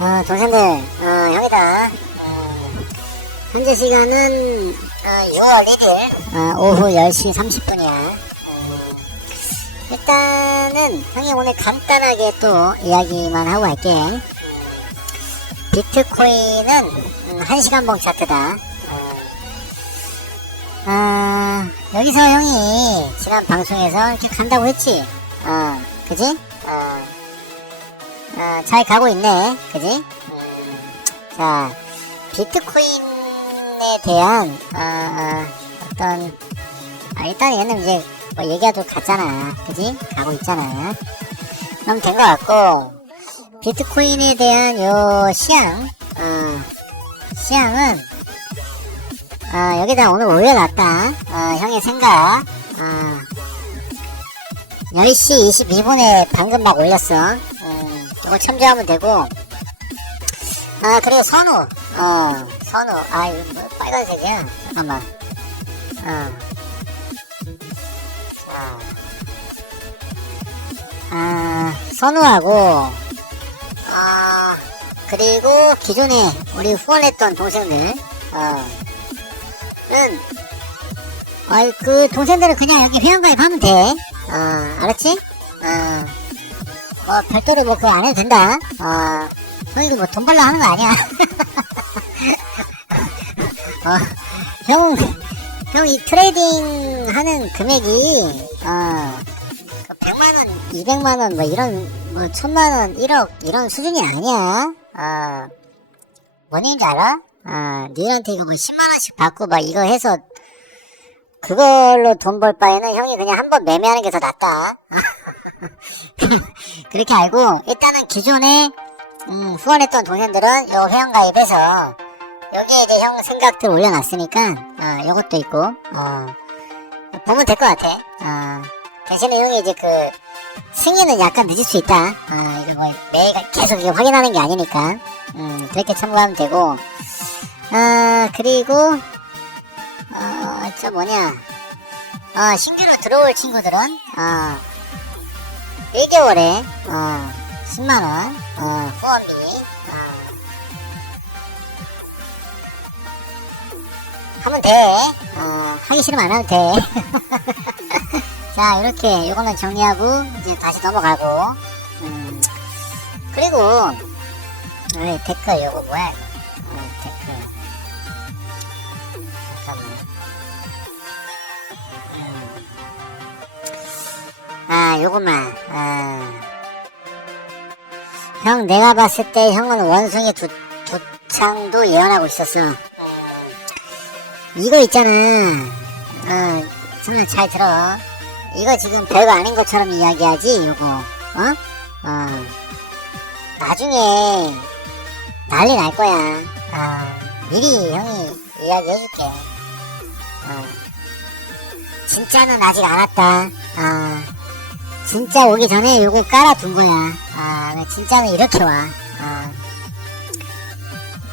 어, 동생들, 어, 형이다. 어, 현재 시간은 어, 6월 1일 어, 오후 10시 30분이야. 일단은 형이 오늘 간단하게 또 이야기만 하고 갈게. 음, 비트코인은 음, 1시간 봉 차트다. 어, 어, 여기서 형이 지난 방송에서 이렇게 간다고 했지? 어, 그지? 어, 어, 잘 가고 있네. 그지? 음, 자, 비트코인에 대한, 어, 어, 어떤, 아, 일단 얘는 이제, 뭐 얘기하도 갔잖아. 그지? 가고 있잖아. 그럼 된 것 같고, 비트코인에 대한 요 시향, 어, 시향은, 어, 여기다 오늘 올려놨다. 어, 형의 생각, 어, 10시 22분에 방금 막 올렸어. 음, 이거 참조하면 되고. 아, 그리고 선우. 어, 선우. 아, 이거 뭐 빨간색이야. 잠깐만. 어. 자. 아, 선우하고, 아, 그리고 기존에 우리 후원했던 동생들, 어, 는, 아이, 그 동생들은 그냥 여기 회원가입 하면 돼. 어, 알았지? 어, 뭐, 별도로 뭐, 그거 안 해도 된다. 어, 형이도 뭐, 돈 벌려 하는 거 아니야. 어, 형, 형, 이 트레이딩 하는 금액이, 어, 100만원, 200만원, 뭐, 이런, 뭐, 1000만원, 1억, 이런 수준이 아니야. 어, 뭔 얘기인지 알아? 어, 니들한테 이거 뭐, 10만원씩 받고, 막, 이거 해서, 그걸로 돈 벌 바에는 형이 그냥 한번 매매하는 게 더 낫다. 그렇게 알고 일단은 기존에 음, 후원했던 동생들은 요 회원가입해서 여기에 이제 형 생각들 올려놨으니까 어, 요것도 있고 어, 보면 될 것 같아. 어, 대신에 형이 이제 그 승인은 약간 늦을 수 있다. 어, 이거 뭐 매일 계속 이거 확인하는 게 아니니까 음, 그렇게 참고하면 되고 어, 그리고 어, 저 뭐냐. 어, 신규로 들어올 친구들은, 어, 1개월에, 어, 10만원, 어, 후원비, 어, 하면 돼. 어, 하기 싫으면 안 하면 돼. 자, 이렇게, 요거는 정리하고, 이제 다시 넘어가고, 음, 그리고, 어, 댓글, 요거 뭐야, 이거. 아, 요거만, 아. 형, 내가 봤을 때 형은 원숭이 두, 두창도 예언하고 있었어. 이거 있잖아. 어, 정말 잘 들어. 이거 지금 별거 아닌 것처럼 이야기하지, 요거. 어? 어. 나중에 난리 날 거야. 아, 미리 형이 이야기해줄게. 어. 진짜는 아직 안 왔다. 아, 진짜 오기 전에 요거 깔아둔 거야. 아, 나 진짜는 이렇게 와. 아,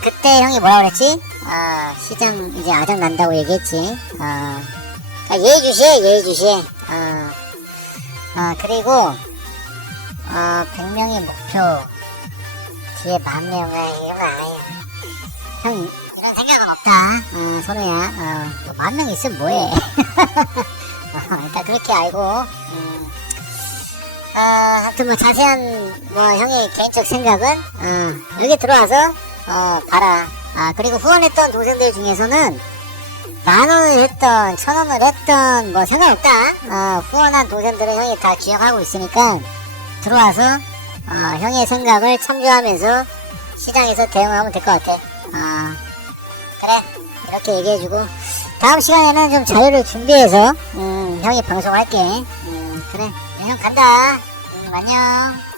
그때 형이 뭐라 그랬지? 아, 시장 이제 아작 난다고 얘기했지. 아, 아 예의주시해, 예의주시해. 아, 아, 그리고, 어, 100명의 목표, 뒤에 만 명, 아, 이런 거 아니야. 형, 이런 생각은 없다. 어, 선우야. 어, 만명 있으면 뭐해. 어, 일단 그렇게 알고, 음, 어, 하여튼 뭐 자세한 뭐 형의 개인적 생각은 어, 여기 들어와서 어, 봐라. 아 그리고 후원했던 동생들 중에서는 만 원을 했던 천 원을 했던 뭐 상관없다. 어, 후원한 동생들은 형이 다 기억하고 있으니까 들어와서 어, 형의 생각을 참조하면서 시장에서 대응하면 될 것 같아. 어, 그래 이렇게 얘기해주고 다음 시간에는 좀 자료를 준비해서 음, 형이 방송할게. 음, 그래 형 간다. 음, 안녕.